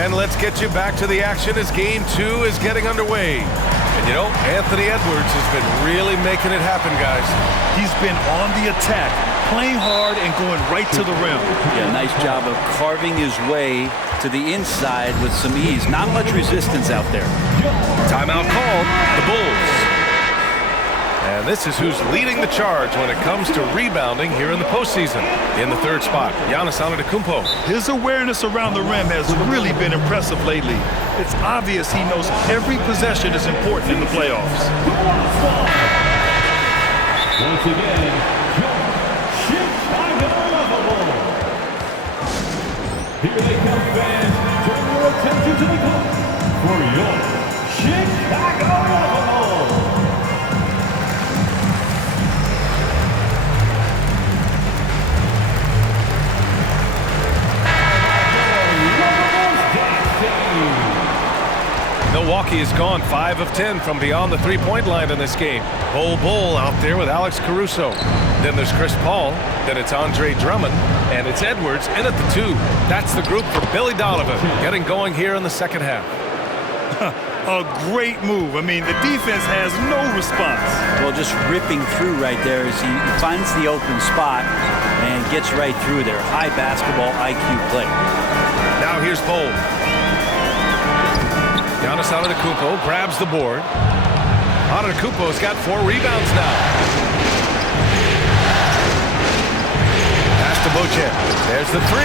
And let's get you back to the action as Game 2 is getting underway. And you know, Anthony Edwards has been really making it happen, guys. He's been on the attack, playing hard and going right to the rim. Yeah, nice job of carving his way to the inside with some ease. Not much resistance out there. Timeout called, the Bulls. And this is who's leading the charge when it comes to rebounding here in the postseason. In the third spot, Giannis Antetokounmpo. His awareness around the rim has really been impressive lately. It's obvious he knows every possession is important in the playoffs. Once again, Chicago Bulls. Here they come, fans. Turn your attention to the court for your Chicago Bulls. Milwaukee has gone 5 of 10 from beyond the three-point line in this game. Bull out there with Alex Caruso. Then there's Chris Paul. Then it's Andre Drummond. And it's Edwards in at the 2. That's the group for Billy Donovan getting going here in the second half. A great move. I mean, the defense has no response. Well, just ripping through right there as he finds the open spot and gets right through there. High basketball IQ play. Now here's Bull. Giannis Antetokounmpo grabs the board. Antetokounmpo's got 4 rebounds now. Pass to Bojan. There's the 3.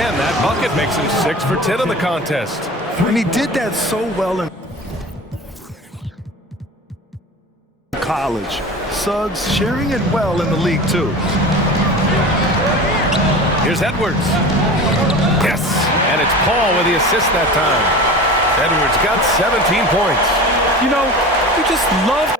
And that bucket makes him 6 for 10 in the contest. And he did that so well in college. Suggs sharing it well in the league, too. Here's Edwards. Yes, and it's Paul with the assist that time. Edwards got 17 points. You know, you just love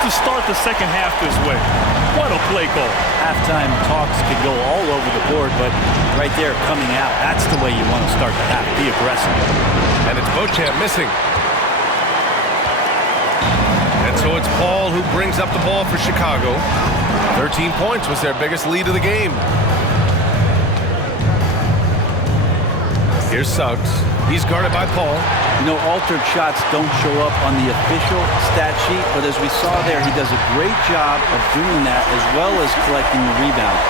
to start the second half this way. What a play call. Halftime talks can go all over the board, but right there coming out, that's the way you want to start the half. Be aggressive. And it's Bojan missing. And so it's Paul who brings up the ball for Chicago. 13 points was their biggest lead of the game. Here's Suggs. He's guarded by Paul. You know, altered shots don't show up on the official stat sheet, but as we saw there, he does a great job of doing that as well as collecting the rebound.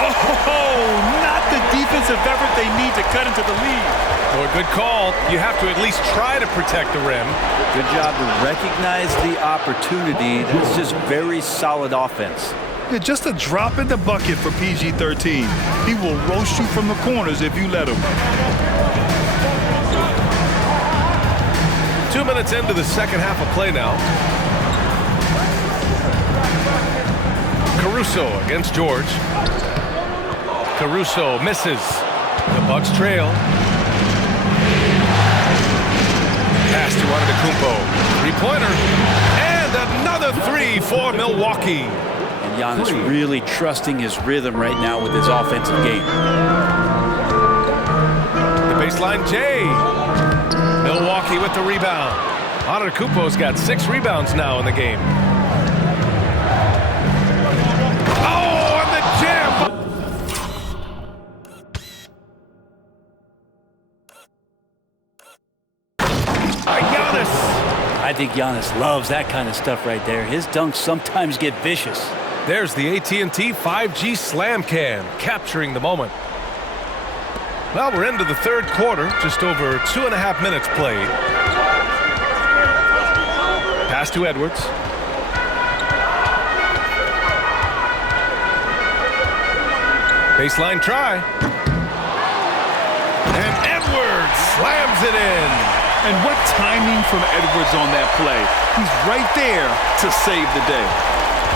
Oh, not the defensive effort they need to cut into the lead. Oh, a good call. You have to at least try to protect the rim. Good job to recognize the opportunity. That's just very solid offense. Yeah, just a drop in the bucket for PG-13. He will roast you from the corners if you let him. 2 minutes into the second half of play now. Caruso against George. Caruso misses. The Bucks trail. Pass to Antetokounmpo. Three-pointer. And another 3 for Milwaukee. And Giannis really trusting his rhythm right now with his offensive game. The baseline Jay. Milwaukee with the rebound. Antetokounmpo's got 6 rebounds now in the game. Oh, and the jam! Giannis! I think Giannis loves that kind of stuff right there. His dunks sometimes get vicious. There's the AT&T 5G Slam Cam, capturing the moment. Well, we're into the third quarter, just over 2.5 minutes played. Pass to Edwards. Baseline try. And Edwards slams it in. And what timing from Edwards on that play. He's right there to save the day.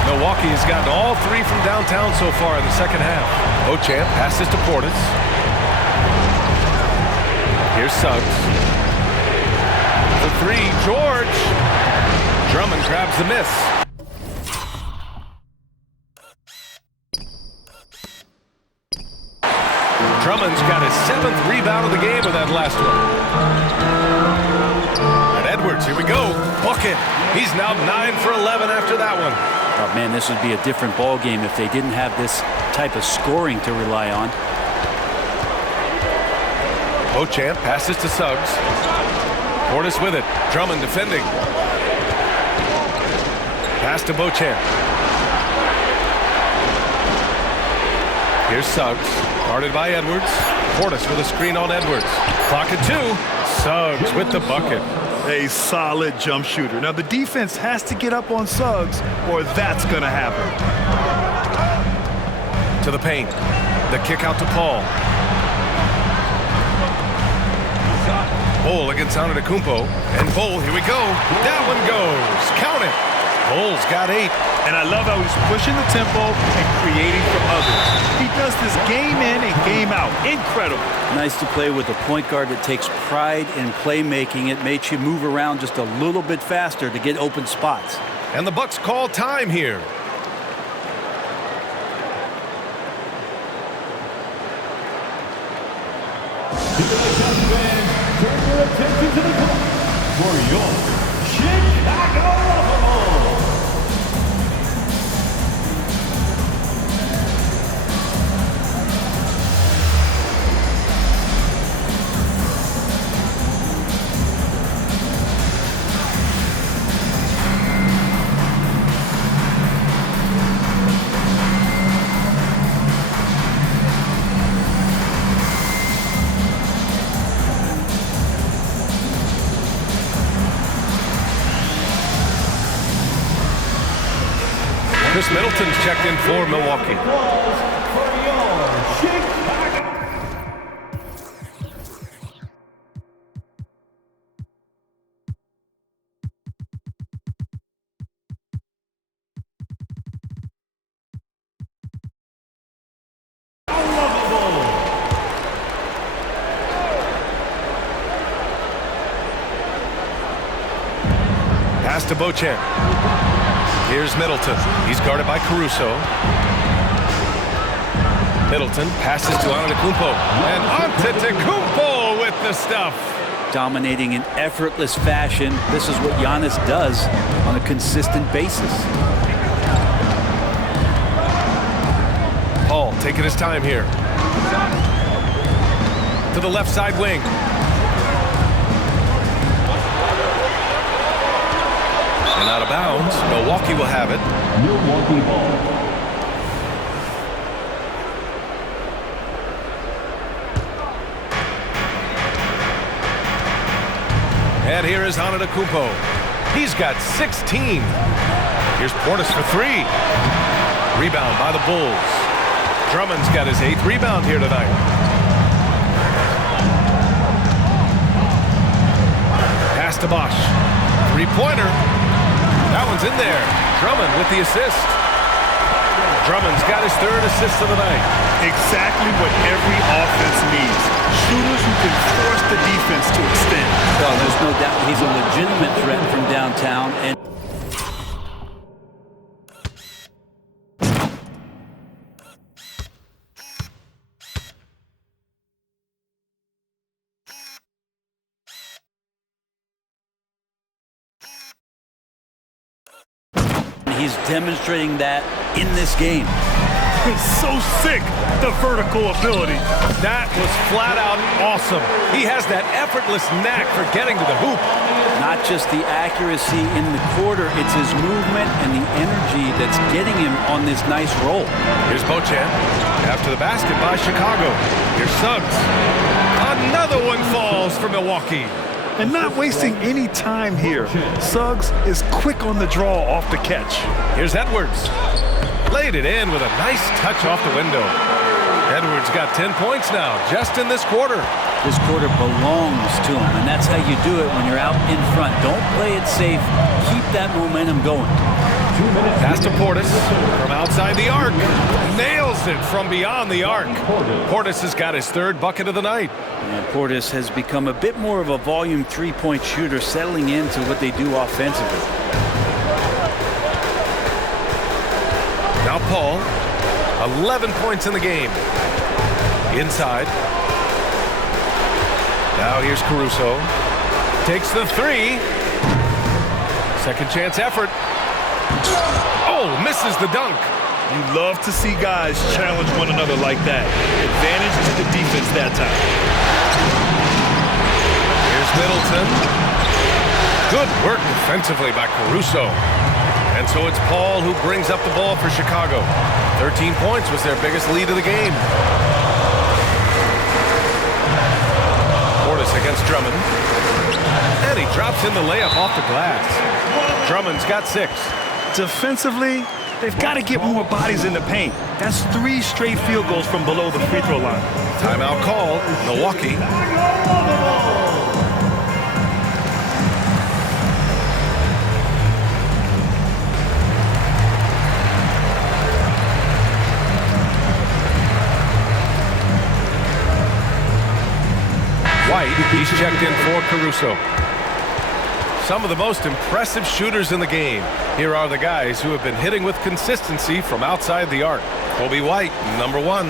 Milwaukee has gotten all 3 from downtown so far in the second half. Beauchamp passes to Portis. Here's Suggs. The 3, George. Drummond grabs the miss. Drummond's got his 7th rebound of the game with that last one. And Edwards, here we go. Bucket. He's now 9 for 11 after that one. Oh, man, this would be a different ball game if they didn't have this type of scoring to rely on. Beauchamp passes to Suggs. Portis with it. Drummond defending. Pass to Beauchamp. Here's Suggs. Guarded by Edwards. Portis with a screen on Edwards. Clock at 2. Suggs with the bucket. A solid jump shooter. Now, the defense has to get up on Suggs, or that's going to happen. To the paint. The kick out to Paul. Bol against Antetokounmpo. And Bol, here we go. That one goes. Count it. Bol's got 8. And I love how he's pushing the tempo and creating for others. He does this game in and game out. Incredible. Nice to play with a point guard that takes pride in playmaking. It makes you move around just a little bit faster to get open spots. And the Bucks call time here. Turn your attention to the court for your Chicago Bulls. Chris Middleton's checked in for Milwaukee. For your Chicago. Pass to Beauchamp. Here's Middleton. He's guarded by Caruso. Middleton passes to Antetokounmpo. And Antetokounmpo with the stuff. Dominating in effortless fashion. This is what Giannis does on a consistent basis. Paul taking his time here. To the left side wing. And out of bounds. Milwaukee will have it. Milwaukee ball. And here is Antetokounmpo. He's got 16. Here's Portis for 3. Rebound by the Bulls. Drummond's got his 8th rebound here tonight. Pass to Bosch. 3-pointer. That one's in there. Drummond with the assist. Drummond's got his 3rd assist of the night. Exactly what every offense needs. Shooters who can force the defense to extend. Well, there's no doubt he's a legitimate threat from downtown. And he's demonstrating that in this game. It's so sick, the vertical ability. That was flat out awesome. He has that effortless knack for getting to the hoop. Not just the accuracy in the quarter, it's his movement and the energy that's getting him on this nice roll. Here's Beauchamp. After the basket by Chicago. Here's Suggs. Another one falls for Milwaukee. And not wasting any time here. Suggs is quick on the draw off the catch. Here's Edwards. Laid it in with a nice touch off the window. Edwards got 10 points now, just in this quarter. This quarter belongs to him, and that's how you do it when you're out in front. Don't play it safe. Keep that momentum going. Pass to Portis from outside the arc. Nails it from beyond the arc. Portis has got his 3rd bucket of the night. And Portis has become a bit more of a volume 3-point shooter, settling into what they do offensively. Now Paul, 11 points in the game. Inside. Now here's Caruso. Takes the three. Second chance effort. Oh, misses the dunk. You love to see guys challenge one another like that. Advantage to the defense that time. Here's Middleton. Good work defensively by Caruso. And so it's Paul who brings up the ball for Chicago. 13 points was their biggest lead of the game. Portis against Drummond. And he drops in the layup off the glass. Drummond's got 6. Defensively, they've got to get more bodies in the paint. That's 3 straight field goals from below the free throw line. Timeout call, Milwaukee. White, he's checked in for Caruso. Some of the most impressive shooters in the game. Here are the guys who have been hitting with consistency from outside the arc. Kobe White, number 1.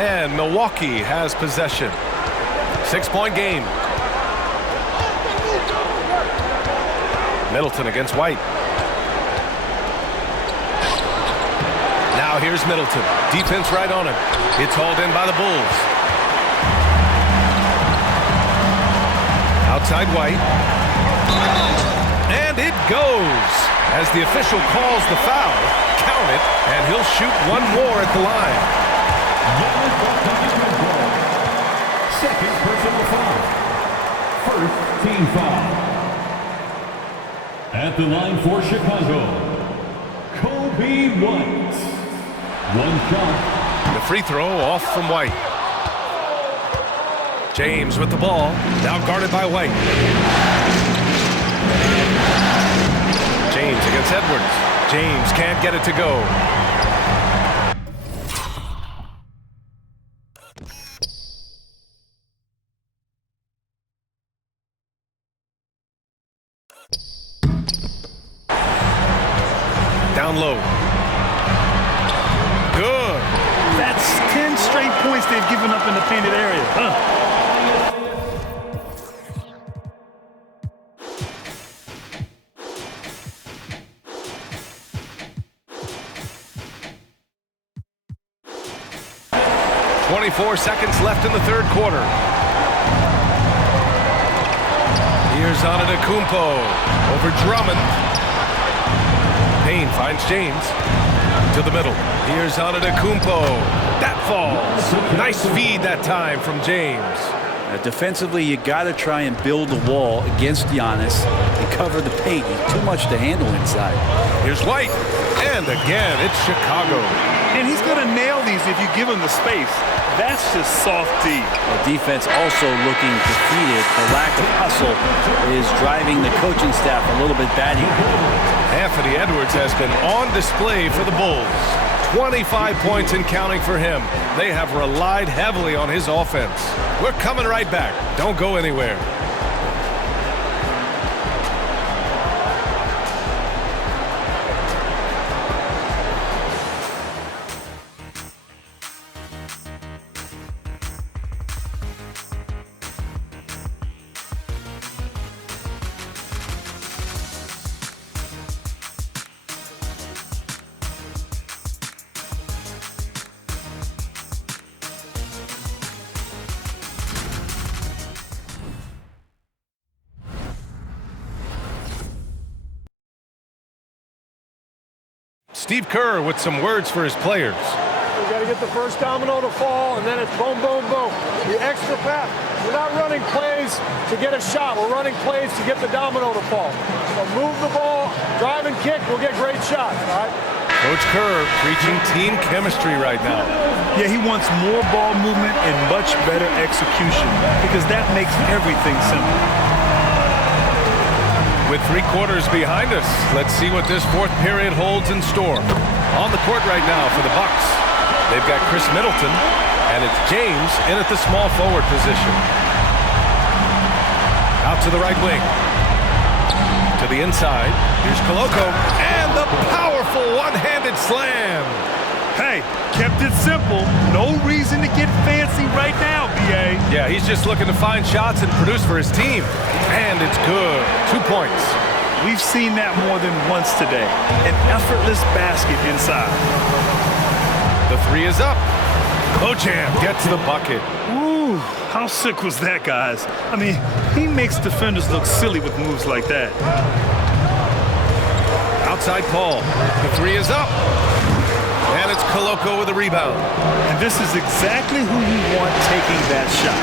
And Milwaukee has possession. 6-point game. Middleton against White. Now here's Middleton. Defense right on him. It's hauled in by the Bulls. Outside White. And it goes. As the official calls the foul, count it, and he'll shoot one more at the line. Second personal foul. First team foul. At the line for Chicago, Kobe White. One shot. The free throw off from White. James with the ball, now guarded by White. James against Edwards. James can't get it to go. Down low. Good. That's 10 straight points they've given up in the painted area. Huh? 24 seconds left in the third quarter. Here's Antetokounmpo over Drummond. Payne finds James to the middle. Here's Antetokounmpo. That falls. Nice feed that time from James. Defensively, you got to try and build the wall against Giannis and cover the paint. He's too much to handle inside. Here's White. And again, it's Chicago. And he's going to nail these if you give him the space. That's just soft D. The defense also looking defeated. The lack of hustle is driving the coaching staff a little bit batty. Anthony Edwards has been on display for the Bulls. 25 points and counting for him. They have relied heavily on his offense. We're coming right back. Don't go anywhere. Steve Kerr with some words for his players. We got to get the first domino to fall, and then it's boom, boom, boom. The extra pass. We're not running plays to get a shot. We're running plays to get the domino to fall. So move the ball, drive and kick. We'll get great shots. All right. Coach Kerr preaching team chemistry right now. Yeah, he wants more ball movement and much better execution because that makes everything simple. With 3 quarters behind us, let's see what this fourth period holds in store. On the court right now for the Bucks, they've got Chris Middleton, and it's James in at the small forward position. Out to the right wing. To the inside. Here's Koloko, and the powerful one-handed slam. Hey, kept it simple. No reason to get fancy right now, B.A. Yeah, he's just looking to find shots and produce for his team. And it's good. 2 points. We've seen that more than once today. An effortless basket inside. The three is up. Beauchamp gets the bucket. Ooh, how sick was that, guys? I mean, he makes defenders look silly with moves like that. Outside Paul. The three is up. And it's Koloko with a rebound. And this is exactly who you want taking that shot.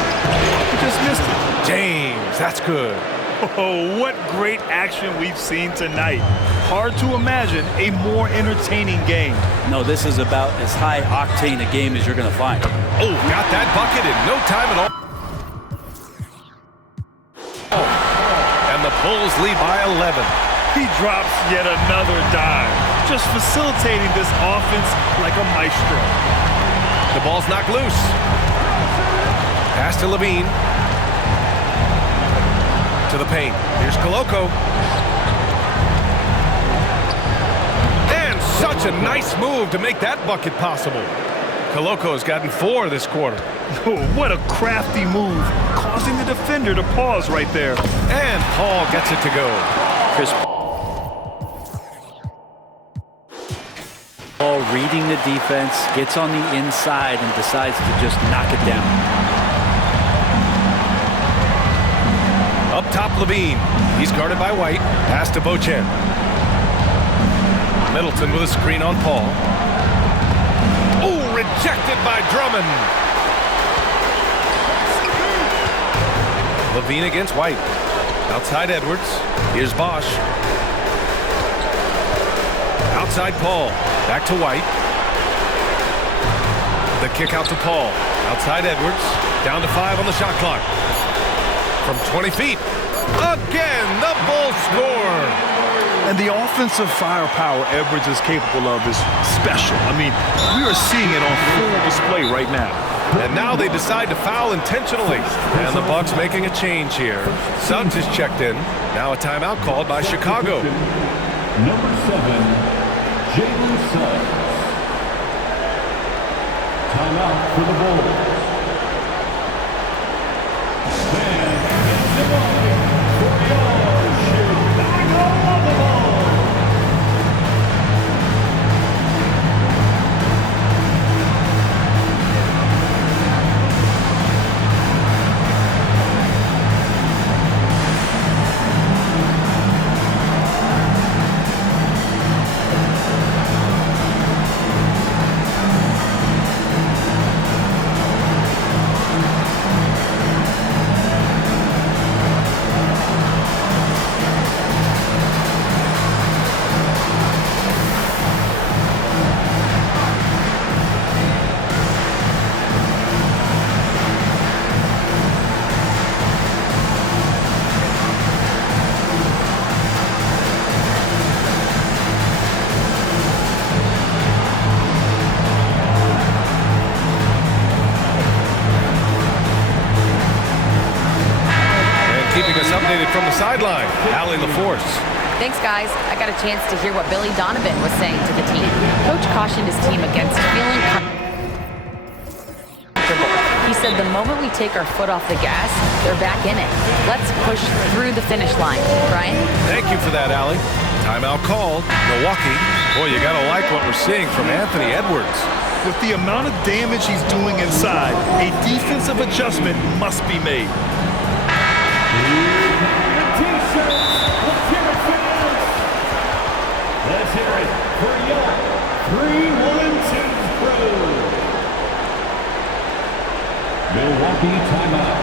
He just missed it. James, that's good. Oh, what great action we've seen tonight. Hard to imagine a more entertaining game. No, this is about as high octane a game as you're going to find. Oh, got that bucket in no time at all. Oh, and the Bulls lead by 11. He drops yet another dime, just facilitating this offense like a maestro. The ball's knocked loose. Pass to Levine. To the paint. Here's Koloko. And such a nice move to make that bucket possible. Koloko has gotten 4 this quarter. Oh, what a crafty move, causing the defender to pause right there. And Paul gets it to go. Chris Paul reading the defense, gets on the inside and decides to just knock it down. Up top, Levine. He's guarded by White. Pass to Beauchamp. Middleton with a screen on Paul. Oh, rejected by Drummond. Levine against White. Outside Edwards. Here's Bosch. Outside Paul. Back to White. The kick out to Paul. Outside Edwards. Down to 5 on the shot clock. From 20 feet. Again, the Bulls score. And the offensive firepower Edwards is capable of is special. I mean, we are seeing it on full display right now. And now they decide to foul intentionally. And the Bucks making a change here. Suggs is checked in. Now a timeout called by Chicago. Number 7, Jalen Suggs. Timeout for the Bulls. From the sideline, Allie LaForce. Thanks, guys. I got a chance to hear what Billy Donovan was saying to the team. Coach cautioned his team against feeling comfortable. He said the moment we take our foot off the gas, they're back in it. Let's push through the finish line. Brian? Thank you for that, Allie. Timeout called. Milwaukee. Boy, you got to like what we're seeing from Anthony Edwards. With the amount of damage he's doing inside, a defensive adjustment must be made. Let's hear it for your 3-1-2 crew. Milwaukee timeout.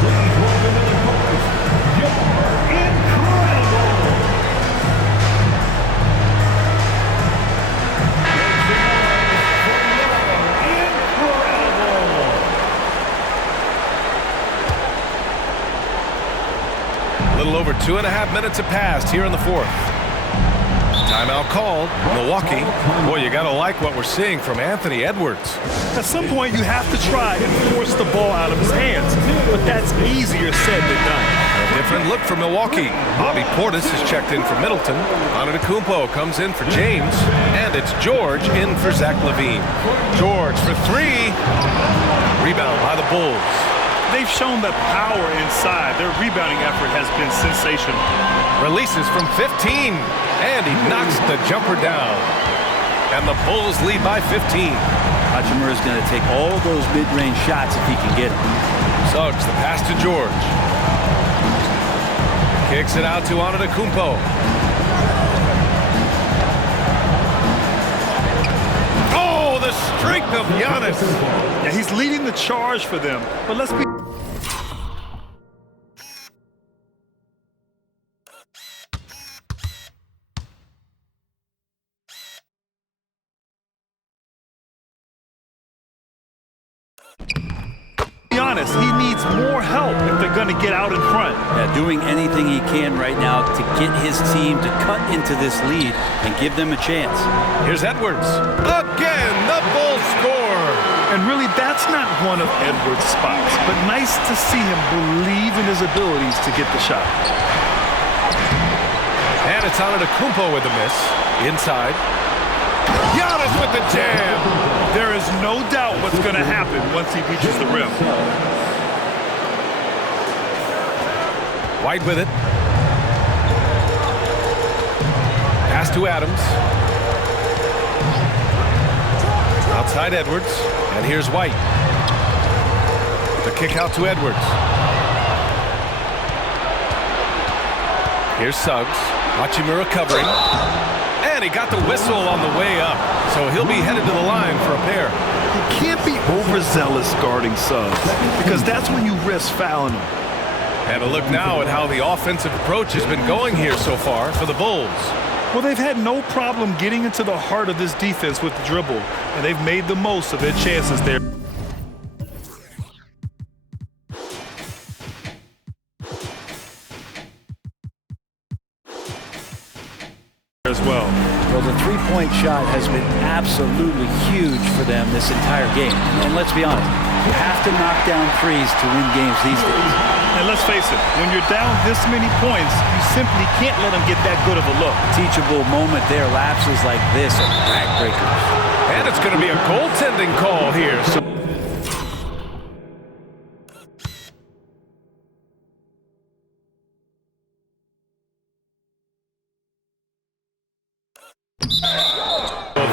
Please welcome to the court, you're incredible. A little over 2.5 minutes have passed here in the fourth. Timeout called. Milwaukee. Boy, you got to like what we're seeing from Anthony Edwards. At some point, you have to try and force the ball out of his hands, but that's easier said than done. A different look for Milwaukee. Bobby Portis is checked in for Middleton. Antetokounmpo comes in for James, and it's George in for Zach LaVine. George for three. Rebound by the Bulls. They've shown that power inside. Their rebounding effort has been sensational. Releases from 15, and he knocks the jumper down. And the Bulls lead by 15. Hachimura is going to take all those mid-range shots if he can get them. Suggs, the pass to George. Kicks it out to Antetokounmpo. Oh, the strength of Giannis. Yeah, he's leading the charge for them, but let's be... honest, he needs more help if they're going to get out in front. Yeah, doing anything he can right now to get his team to cut into this lead and give them a chance. Here's Edwards. Again, the Bulls score. And really, that's not one of Edwards' spots, but nice to see him believe in his abilities to get the shot. And it's Antetokounmpo with the miss. Inside. Giannis with the jam. There is no doubt what's going to happen once he reaches the rim. White with it. Pass to Adams. Outside Edwards. And here's White. The kick out to Edwards. Here's Suggs. Hachimura covering. And he got the whistle on the way up. So he'll be headed to the line for a pair. You can't be overzealous guarding Suggs, because that's when you risk fouling him. And a look now at how the offensive approach has been going here so far for the Bulls. Well, they've had no problem getting into the heart of this defense with the dribble, and they've made the most of their chances there. As well. Well, the three-point shot has been absolutely huge for them this entire game. And let's be honest, you have to knock down threes to win games these days. And let's face it, when you're down this many points, you simply can't let them get that good of a look. Teachable moment there. Lapses like this are backbreakers. And it's going to be a goaltending call here. So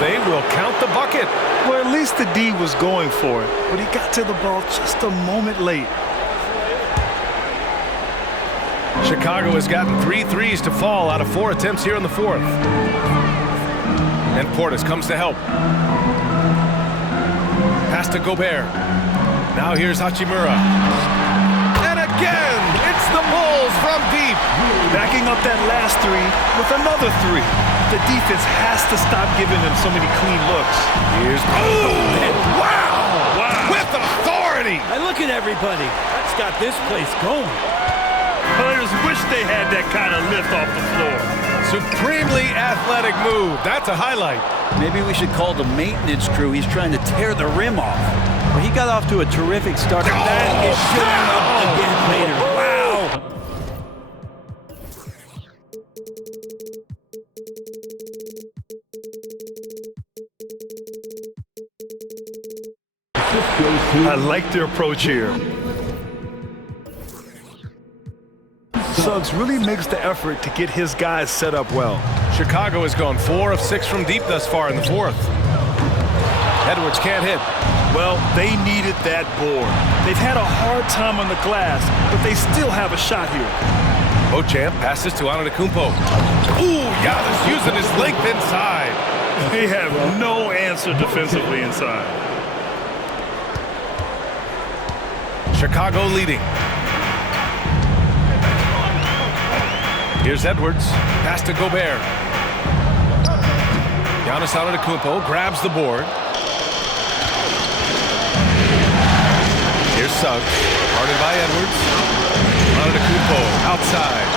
they will count the bucket. Well, at least the D was going for it, but he got to the ball just a moment late. Chicago has gotten 3 threes to fall out of 4 attempts here in the fourth. And Portis comes to help. Pass to Gobert. Now here's Hachimura. And again, it's the Bulls from deep. Backing up that last three with another three. The defense has to stop giving them so many clean looks. Here's wow! With authority! Hey, look at everybody. That's got this place going. Players wish they had that kind of lift off the floor. Supremely athletic move. That's a highlight. Maybe we should call the maintenance crew. He's trying to tear the rim off. Well, he got off to a terrific start. That is showing up again later. Wow! I like their approach here. Suggs really makes the effort to get his guys set up well. Chicago has gone 4 of 6 from deep thus far in the fourth. Edwards can't hit. Well, they needed that board. They've had a hard time on the glass, but they still have a shot here. Beauchamp passes to Antetokounmpo. Ooh, Giannis using his length inside. They have no answer defensively inside. Chicago leading. Here's Edwards. Pass to Gobert. Giannis Antetokounmpo grabs the board. Here's Suggs. Guarded by Edwards. Antetokounmpo outside.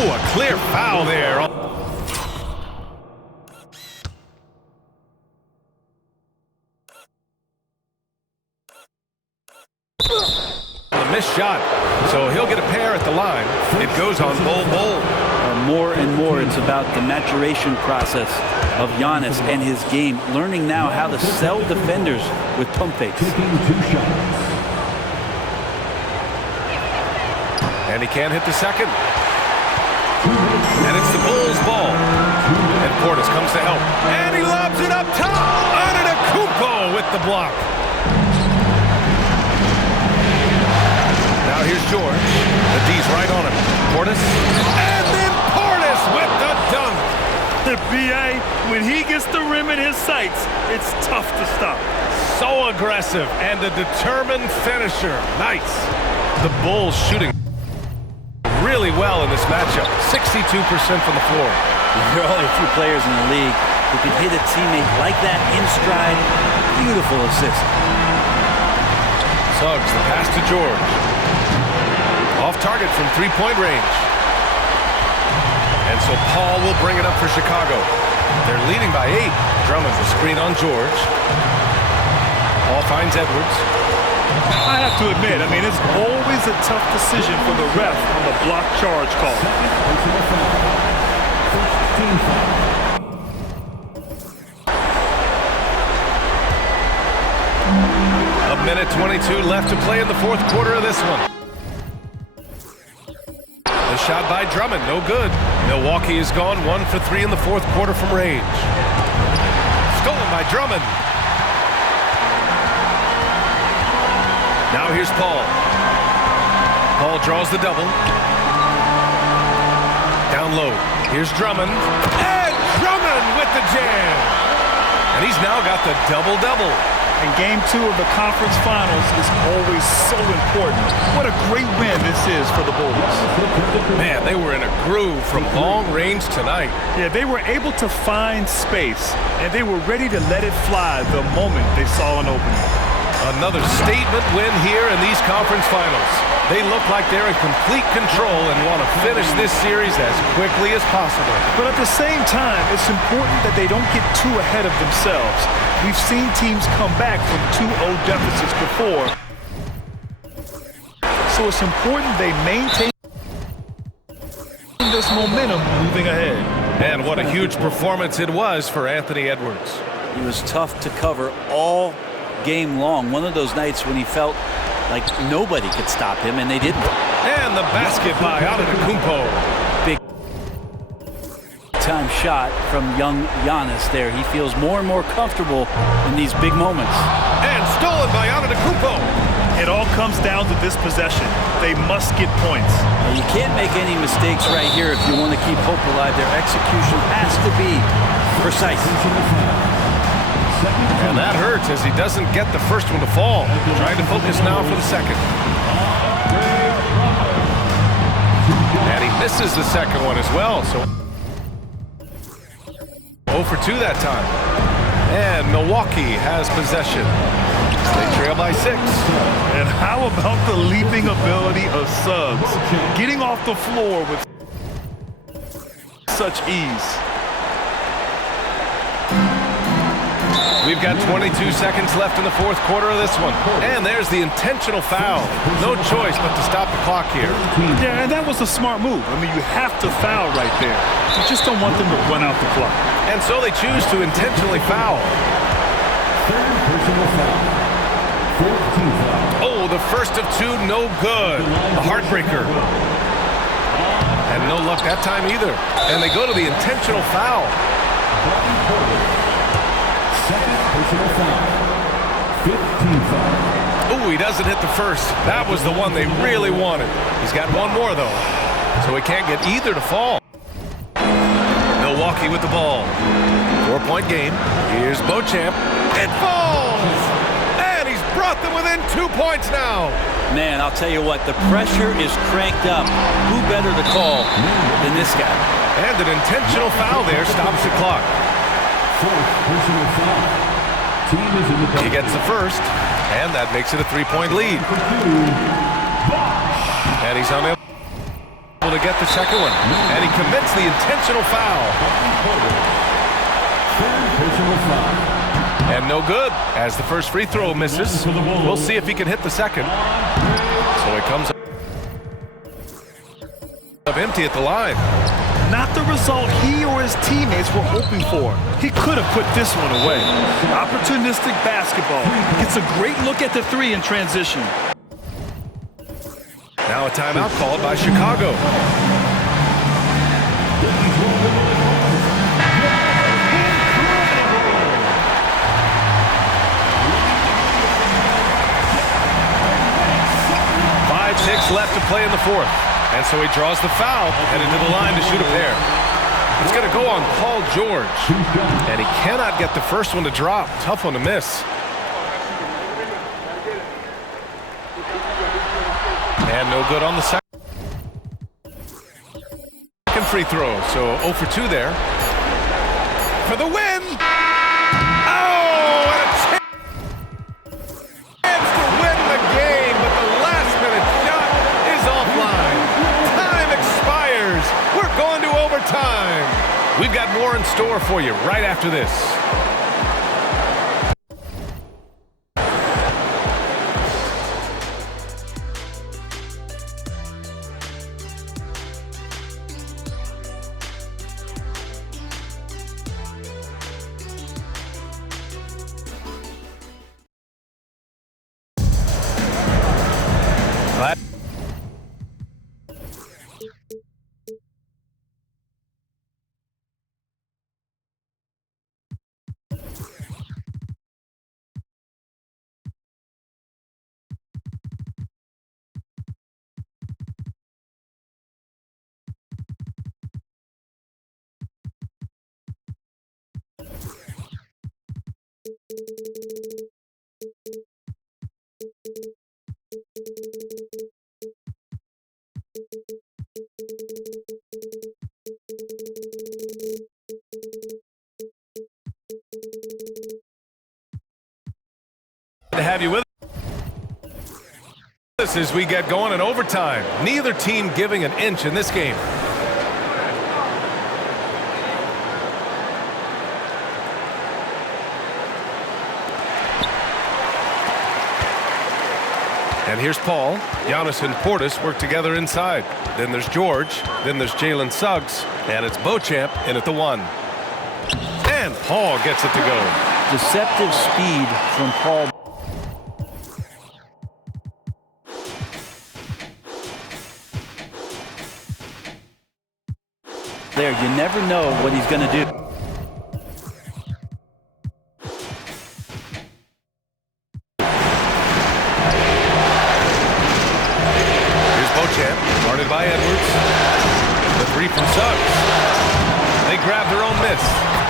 Ooh, Oh, a clear foul there. A missed shot, so he'll get a pair at the line. It goes on Bol Bol. More and more, it's about the maturation process of Giannis and his game, learning now how to sell defenders with pump fakes. And he can't hit the second. And it's the Bulls' ball. And Portis comes to help. And he lobs it up top. Antetokounmpo with the block. Now here's George. The D's right on him. Portis. And then Portis with the dunk. The BA, when he gets the rim in his sights, it's tough to stop. So aggressive and a determined finisher. Nice. The Bulls shooting really well in this matchup. 62% from the floor. There are only a few players in the league who can hit a teammate like that in stride. Beautiful assist. Suggs, the pass to George. Off target from three-point range. And so Paul will bring it up for Chicago. They're leading by 8. Drummond the screen on George. Paul finds Edwards. I have to admit, it's always a tough decision for the ref on the block charge call. A minute 22 left to play in the fourth quarter of this one. The shot by Drummond, no good. Milwaukee is gone 1 for 3 in the fourth quarter from range. Stolen by Drummond. Now here's Paul. Paul draws the double. Down low. Here's Drummond. And Drummond with the jam. And he's now got the double-double. And Game 2 of the conference finals is always so important. What a great win this is for the Bulls. Man, they were in a groove from long range tonight. Yeah, they were able to find space, and they were ready to let it fly the moment they saw an opening. Another statement win here in these conference finals. They look like they're in complete control and want to finish this series as quickly as possible. But at the same time, it's important that they don't get too ahead of themselves. We've seen teams come back from 2-0 deficits before. So it's important they maintain this momentum moving ahead. And what a huge performance it was for Anthony Edwards. He was tough to cover all game long. One of those nights when he felt like nobody could stop him, and they didn't. And the basket by Antetokounmpo. Big time shot from young Giannis there. He feels more and more comfortable in these big moments. And stolen by Antetokounmpo. It all comes down to this possession. They must get points. You can't make any mistakes right here if you want to keep hope alive. Their execution has to be precise. And that hurts as he doesn't get the first one to fall. Trying to focus now for the second. And he misses the second one as well. So 0 for 2 that time. And Milwaukee has possession. They trail by 6. And how about the leaping ability of Suggs? Getting off the floor with such ease. We've got 22 seconds left in the fourth quarter of this one. And there's the intentional foul. No choice but to stop the clock here. Yeah, and that was a smart move. You have to foul right there. You just don't want them to run out the clock. And so they choose to intentionally foul. Third personal foul. 14th foul. Oh, the first of 2, no good. A heartbreaker. And no luck that time either. And they go to the intentional foul. Second personal foul. 15th foul. Oh, he doesn't hit the first. That was the one they really wanted. He's got one more, though. So he can't get either to fall. Milwaukee with the ball. 4-point game. Here's Beauchamp. It falls! And he's brought them within 2 points now. Man, I'll tell you what, the pressure is cranked up. Who better to call than this guy? And an intentional foul there stops the clock. Fourth personal foul. Team is in the He gets the first, and that makes it a 3-point lead. And he's unable able to get the second one. And he commits the intentional foul. Personal foul. And no good, as the first free throw misses. We'll see if he can hit the second. So it comes up empty at the line. Not the result he or his teammates were hoping for. He could have put this one away. Opportunistic basketball. Gets a great look at the three in transition. Now a timeout called by Chicago. 5:06 left to play in the fourth. And so he draws the foul, headed to the line to shoot a pair. It's going to go on Paul George. And he cannot get the first one to drop. Tough one to miss. And no good on the second free throw. So 0 for 2 there. For the win! Oh, and a chance to win the game, but the last-minute shot is offline. Time expires. We're going to overtime. We've got more in store for you right after this. To have you with us as we get going in overtime. Neither team giving an inch in this game. And here's Paul. Giannis and Portis work together inside. Then there's George. Then there's Jalen Suggs. And it's Beauchamp in at the 1. And Paul gets it to go. Deceptive speed from Paul. There, you never know what he's going to do. Here's Beauchamp, guarded by Edwards. The 3 from Suggs. They grab their own miss.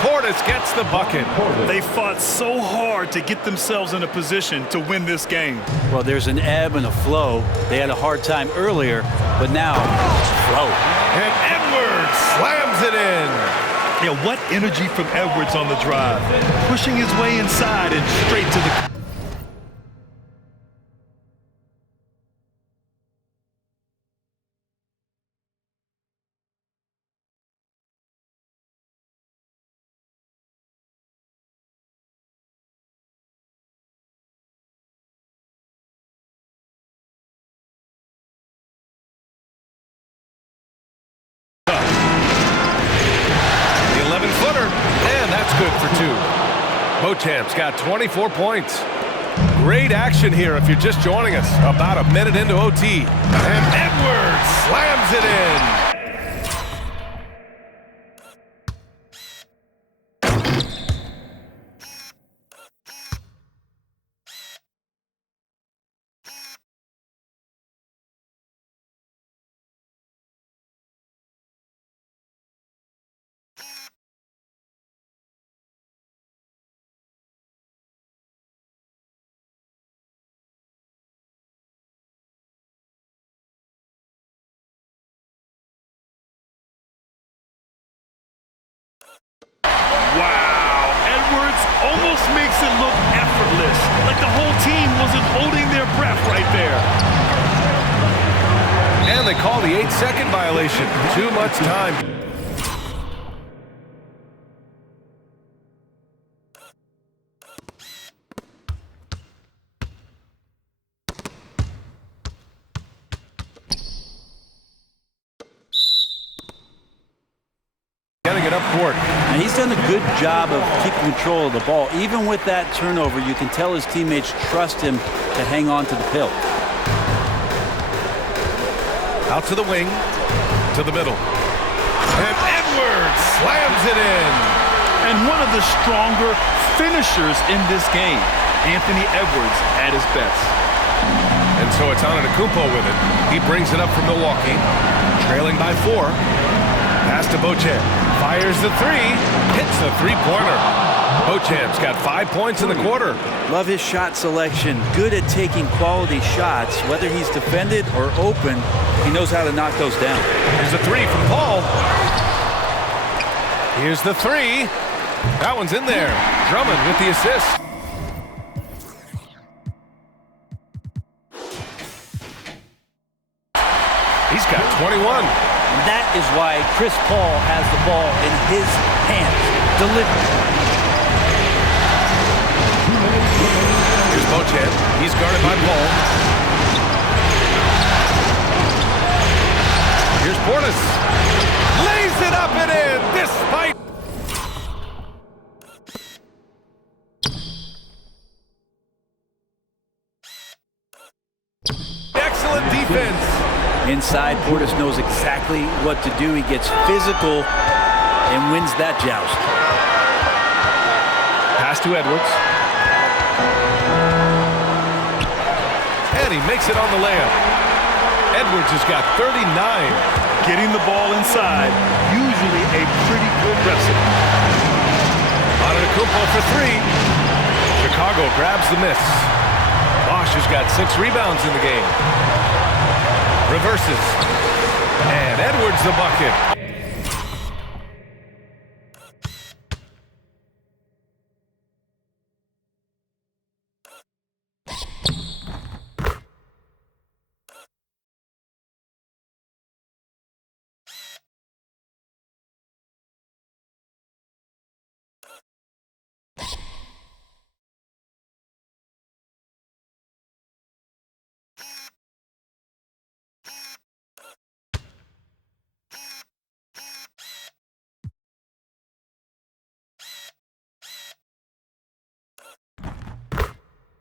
Portis gets the bucket. They fought so hard to get themselves in a position to win this game. Well, there's an ebb and a flow. They had a hard time earlier, but now flow. And Edwards slams it in. Yeah, what energy from Edwards on the drive. Pushing his way inside and straight to the... Good for 2. Beauchamp's got 24 points. Great action here if you're just joining us. About a minute into OT. And Edwards slams it in. Wow, Edwards almost makes it look effortless, like the whole team wasn't holding their breath right there. And they call the 8-second violation. Too much time. Getting it up court. And he's done a good job of keeping control of the ball. Even with that turnover, you can tell his teammates trust him to hang on to the pill. Out to the wing, to the middle. And Edwards slams it in. And one of the stronger finishers in this game, Anthony Edwards at his best. And so it's Antetokounmpo with it. He brings it up for Milwaukee, trailing by 4. Pass to Beauchamp. Fires the 3. Hits the three-pointer. Beauchamp's got 5 points in the quarter. Love his shot selection. Good at taking quality shots. Whether he's defended or open, he knows how to knock those down. Here's the 3 from Paul. Here's the 3. That one's in there. Drummond with the assist. He's got 21. That is why Chris Paul has the ball in his hands. Delivery. Here's Beauchamp. He's guarded by Paul. Here's Portis. Lays it up and in despite. Excellent defense. Inside, Portis knows exactly what to do. He gets physical and wins that joust. Pass to Edwards. And he makes it on the layup. Edwards has got 39. Getting the ball inside, usually a pretty good recipe. Antetokounmpo for 3. Chicago grabs the miss. Bosch has got 6 rebounds in the game. Reverses. And Edwards the bucket.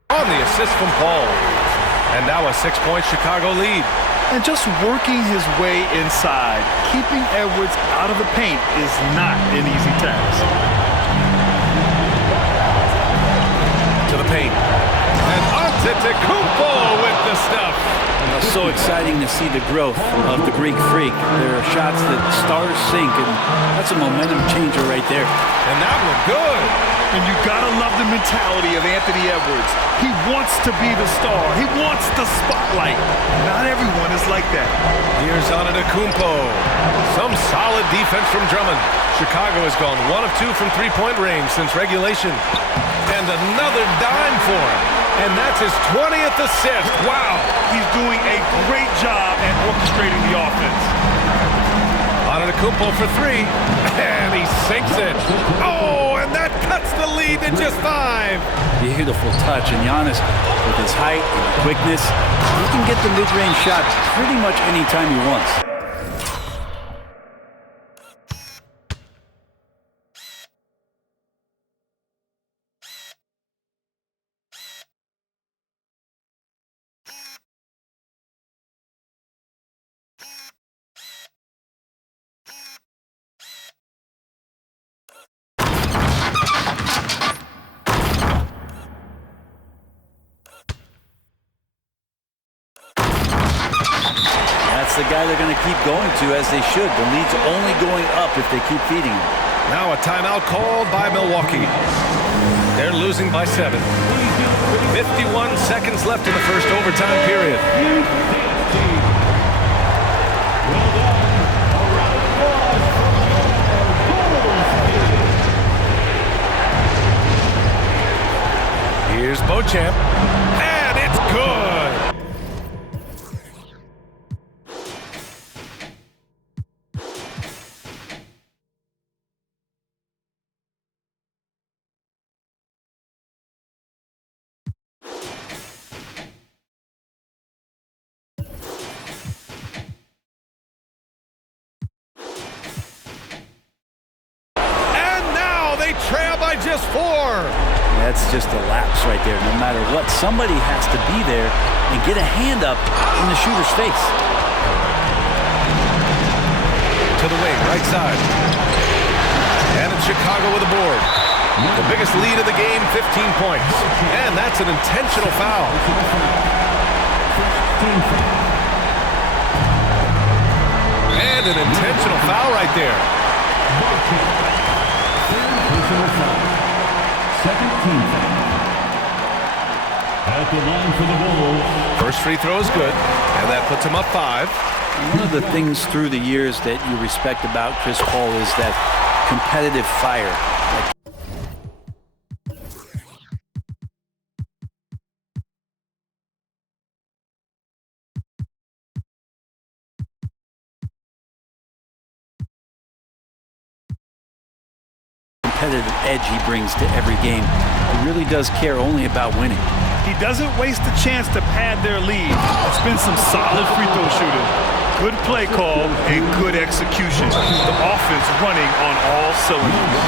On the assist from Paul. And now a 6-point Chicago lead. And just working his way inside, keeping Edwards out of the paint is not an easy task. To the paint. And Antetokounmpo with the stuff. So exciting to see the growth of the Greek Freak. There are shots that stars sink, and that's a momentum changer right there. And that one good. And you gotta love the mentality of Anthony Edwards. He wants to be the star. He wants the spotlight. Not everyone is like that. Here's Antetokounmpo. Some solid defense from Drummond. Chicago has gone 1 of 2 from three-point range since regulation. And another dime for him. And that's his 20th assist. Wow, he's doing a great job at orchestrating the offense. Antetokounmpo for 3. And he sinks it. Oh, and that cuts the lead to just 5. Beautiful touch, and Giannis, with his height and quickness, he can get the mid-range shot pretty much anytime he wants. The guy they're going to keep going to, as they should. The lead's only going up if they keep feeding him. Now a timeout called by Milwaukee. They're losing by 7. 51 seconds left in the first overtime period. Here's Beauchamp. And it's good. by just 4. That's just a lapse right there. No matter what, somebody has to be there and get a hand up in the shooter's face. To the wing, right side. And it's Chicago with a board. The biggest lead of the game, 15 points. And that's an intentional foul. And an intentional foul right there. Second team foul. At the line for the Bulls. First free throw is good, and that puts him up 5. One of the things through the years that you respect about Chris Paul is that competitive fire. Competitive edge he brings to every game. He really does care only about winning. He doesn't waste a chance to pad their lead. It's been some solid free throw shooting. Good play call and good execution. The offense running on all cylinders.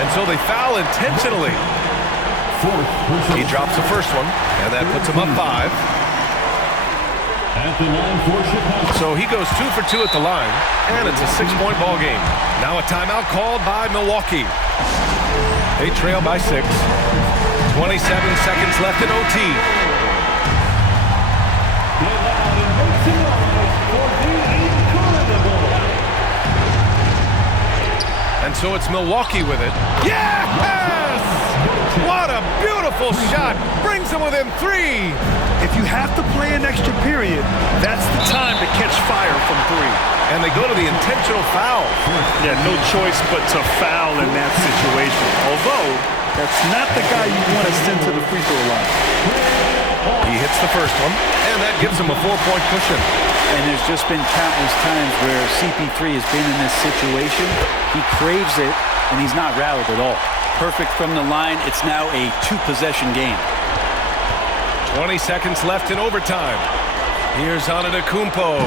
And so they foul intentionally. He drops the first one, and that puts him up 5. At the line for Chicago. So he goes 2 for 2 at the line, and it's a 6-point ball game. Now a timeout called by Milwaukee. They trail by 6. 27 seconds left in OT. And so it's Milwaukee with it. Yes! What a beautiful shot. Brings them within 3. If you have to play an extra period, that's the time to catch fire from 3. And they go to the intentional foul. Yeah, no choice but to foul in that situation. Although, that's not the guy you want to send to the free throw line. He hits the first one, and that gives him a 4-point cushion. And there's just been countless times where CP3 has been in this situation. He craves it, and he's not rallied at all. Perfect from the line. It's now a 2-possession game. 20 seconds left in overtime. Here's Antetokounmpo.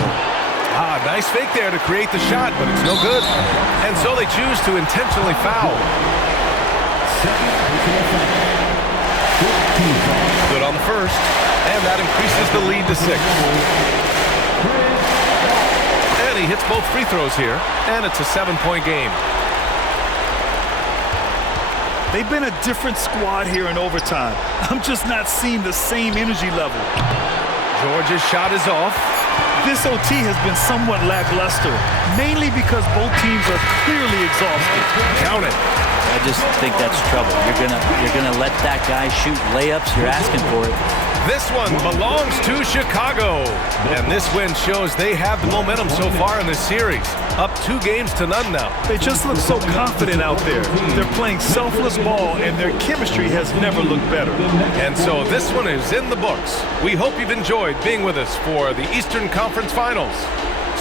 Nice fake there to create the shot, but it's no good. And so they choose to intentionally foul. Good on the first, and that increases the lead to 6. And he hits both free throws here, and it's a 7-point game. They've been a different squad here in overtime. I'm just not seeing the same energy level. George's shot is off. This OT has been somewhat lackluster, mainly because both teams are clearly exhausted. Count it. I just think that's trouble. You're gonna let that guy shoot layups. You're asking for it. This one belongs to Chicago. And this win shows they have the momentum so far in this series. Up 2 games to none now. They just look so confident out there. They're playing selfless ball, and their chemistry has never looked better. And so this one is in the books. We hope you've enjoyed being with us for the Eastern Conference Finals.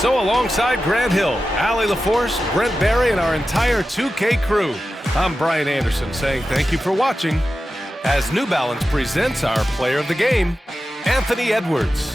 So alongside Grant Hill, Allie LaForce, Brent Barry, and our entire 2K crew, I'm Brian Anderson saying thank you for watching as New Balance presents our player of the game, Anthony Edwards.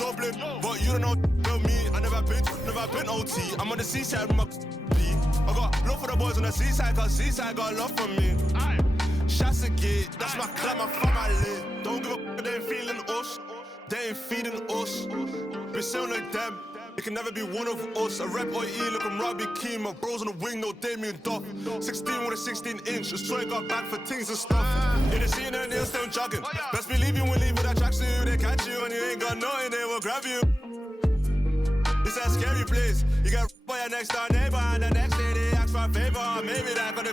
Dublin, but you don't know me. I never been OT. I'm on the seaside with my B. I got love for the boys on the seaside, cause seaside got love for me. Shots a gate, that's my club, my family. Don't give a they ain't feeling us, they ain't feeding us. We sound like them. It can never be one of us. I rap OE, look I'm Robbie Keane. My bros on the wing, no Damien Duff. 16 with a 16-inch, just try got back for things and stuff. In the scene and they're still jogging. Best believe you will leave with that tracksuit. They catch you and you ain't got nothing, they will grab you. It's a scary place. You get by your next door neighbor and the next day they ask for a favor. Maybe that gonna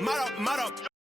mad up.